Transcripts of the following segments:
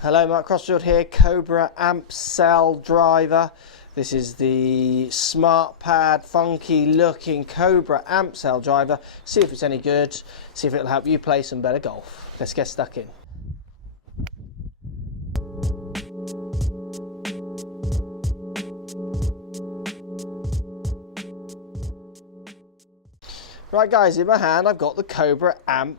Hello, Mark Crossfield here, Cobra Cell driver. This is the smart pad, funky looking Cobra Cell driver. See if it's any good, see if it'll help you play some better golf. Let's get stuck in. Right guys, in my hand I've got the Cobra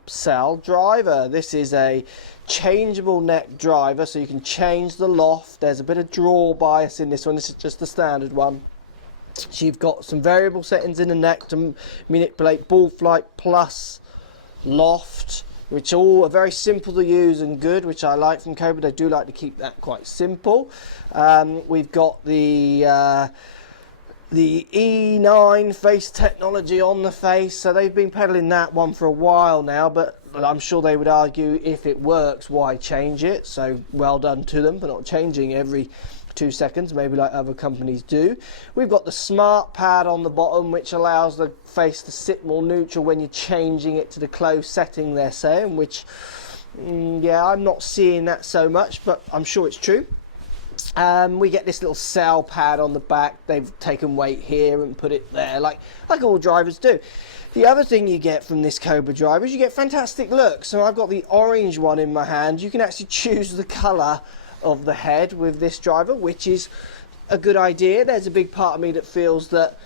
Cell driver. This is a changeable neck driver, so you can change the loft. There's a bit of draw bias in this one. This is just the standard one. So you've got some variable settings in the neck to manipulate ball flight plus loft, which all are very simple to use and good, which I like from Cobra. They do like to keep that quite simple. We've got the E9 face technology on the face, so they've been peddling that one for a while now, but I'm sure they would argue if it works, why change it? So well done to them for not changing every 2 seconds, maybe like other companies do. We've got the smart pad on the bottom, which allows the face to sit more neutral when you're changing it to the close setting, they're saying, which yeah, I'm not seeing that so much, but I'm sure it's true. We get this little cell pad on the back. They've taken weight here and put it there, like all drivers do. The other thing you get from this Cobra driver is you get fantastic looks. So I've got the orange one in my hand. You can actually choose the colour of the head with this driver, which is a good idea. There's a big part of me that feels that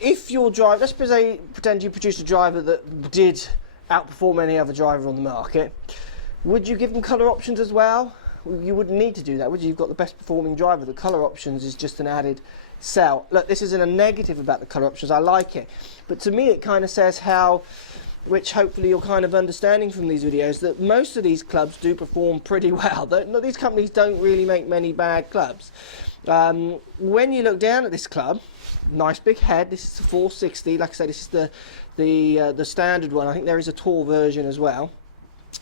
if your driver, let's pretend you produced a driver that did outperform any other driver on the market, would you give them colour options as well? You wouldn't need to do that, would you? You've got the best performing driver. The colour options is just an added sell. Look, this isn't a negative about the colour options. I like it. But to me, it kind of says how, which hopefully you're kind of understanding from these videos, that most of these clubs do perform pretty well. These companies don't really make many bad clubs. When you look down at this club, nice big head. This is the 460. Like I say, this is the standard one. I think there is a tall version as well.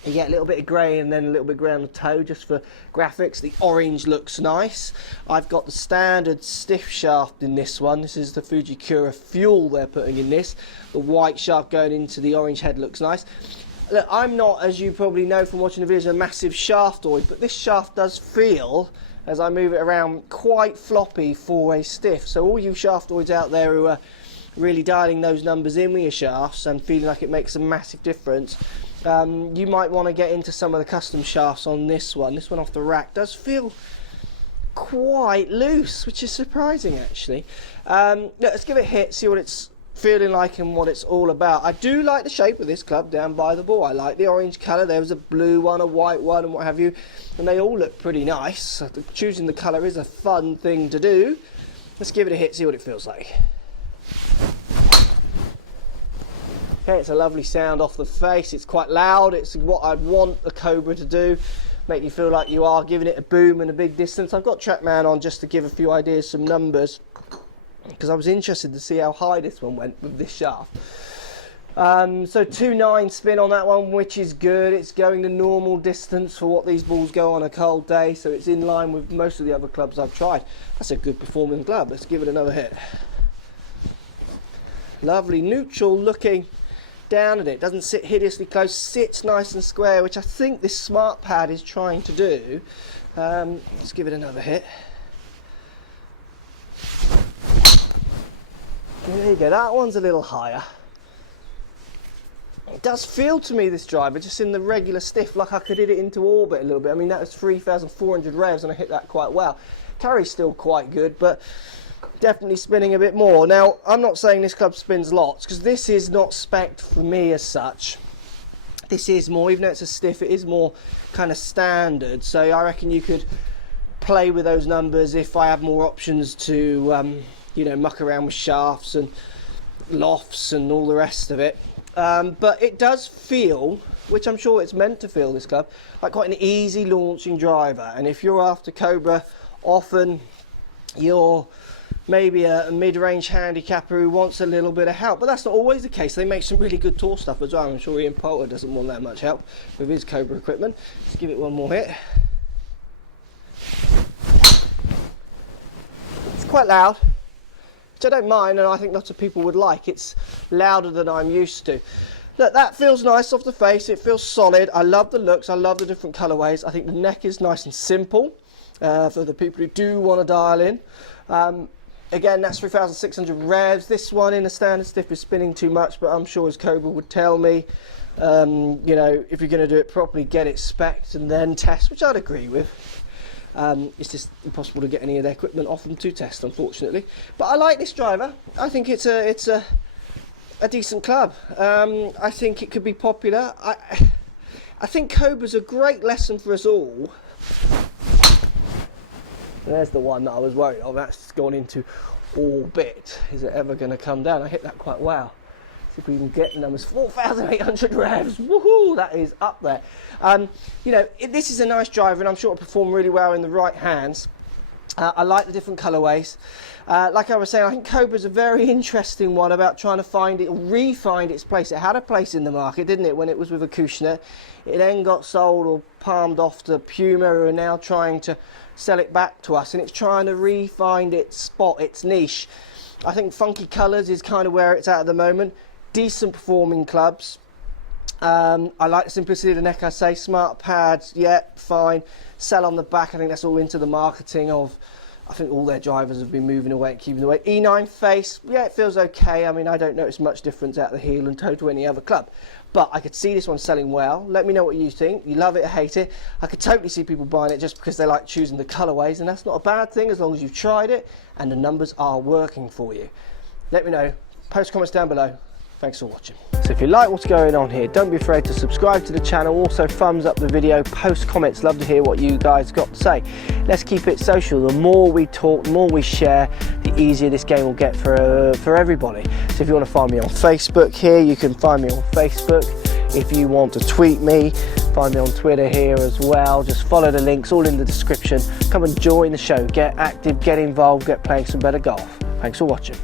You get a little bit of grey and then a little bit of grey on the toe just for graphics. The orange looks nice. I've got the standard stiff shaft in this one. This is the Fujikura Fuel they're putting in this. The white shaft going into the orange head looks nice. Look, I'm not, as you probably know from watching the videos, a massive shaftoid, but this shaft does feel, as I move it around, quite floppy for a stiff. So all you shaftoids out there who are really dialing those numbers in with your shafts and feeling like it makes a massive difference, you might want to get into some of the custom shafts on this one. This one off the rack does feel quite loose, which is surprising actually. Let's give it a hit, see what it's feeling like and what it's all about. I do like the shape of this club down by the ball. I like the orange colour. There was a blue one, a white one and what have you, and they all look pretty nice. So choosing the colour is a fun thing to do. Let's give it a hit, see what it feels like. Okay, it's a lovely sound off the face. It's quite loud. It's what I'd want a Cobra to do, make you feel like you are giving it a boom and a big distance. I've got TrackMan on just to give a few ideas, some numbers, because I was interested to see how high this one went with this shaft. So 2.9 spin on that one, which is good. It's going the normal distance for what these balls go on a cold day, so it's in line with most of the other clubs I've tried. That's a good performing club. Let's give it another hit. Lovely neutral looking down at it. Doesn't sit hideously close, sits nice and square, which I think this smart pad is trying to do. Let's give it another hit. There you go, that one's a little higher. It does feel to me, this driver, just in the regular stiff, like I could hit it into orbit a little bit. I mean, that was 3,400 revs and I hit that quite well. Carry's still quite good, but definitely spinning a bit more. Now, I'm not saying this club spins lots, because this is not spec'd for me as such. This is more, even though it's a stiff, it is more kind of standard. So I reckon you could play with those numbers if I have more options to, you know, muck around with shafts and lofts and all the rest of it. But it does feel, which I'm sure it's meant to feel, this club, like quite an easy launching driver. And if you're after Cobra, often you're maybe a mid-range handicapper who wants a little bit of help, but that's not always the case. They make some really good tour stuff as well. I'm sure Ian Poulter doesn't want that much help with his Cobra equipment. Let's give it one more hit. It's quite loud, which I don't mind, and I think lots of people would like. It's louder than I'm used to. look, that feels nice off the face. It feels solid. I love the looks. I love the different colorways. I think the neck is nice and simple for the people who do want to dial in. Again, that's 3,600 revs. This one in a standard stiff is spinning too much, but I'm sure, as Cobra would tell me, you know, if you're going to do it properly, get it spec'd and then test, which I'd agree with. It's just impossible to get any of their equipment off them to test, unfortunately. But I like this driver. I think it's a decent club. I think it could be popular. I think Cobra's a great lesson for us all. There's the one that I was worried of. That's gone into orbit. Is it ever going to come down? I hit that quite well. See if we can get the numbers. 4,800 revs. Woohoo! That is up there. You know, this is a nice driver, and I'm sure it'll perform really well in the right hands. I like the different colourways. Like I was saying, I think Cobra's a very interesting one about trying to find it, re-find its place. It had a place in the market, didn't it, when it was with Acushnet. It then got sold or palmed off to Puma, who are now trying to sell it back to us, and it's trying to re-find its spot, its niche. I think funky colours is kind of where it's at the moment. Decent performing clubs. I like the simplicity of the neck, I say. Smart pads, yeah, fine. Cell on the back, I think that's all into the marketing of, I think all their drivers have been moving away and keeping the weight. E9 face, yeah, it feels okay. I mean, I don't notice much difference out the heel and toe to any other club. But I could see this one selling well. Let me know what you think. You love it or hate it. I could totally see people buying it just because they like choosing the colourways, and that's not a bad thing as long as you've tried it and the numbers are working for you. Let me know. Post comments down below. Thanks for watching. So if you like what's going on here, don't be afraid to subscribe to the channel. Also thumbs up the video, post comments, love to hear what you guys got to say. Let's keep it social. The more we talk, the more we share, the easier this game will get for everybody. So if you want to find me on Facebook here, you can find me on Facebook. If you want to tweet me, find me on Twitter here as well. Just follow the links, all in the description. Come and join the show, get active, get involved, get playing some better golf. Thanks for watching.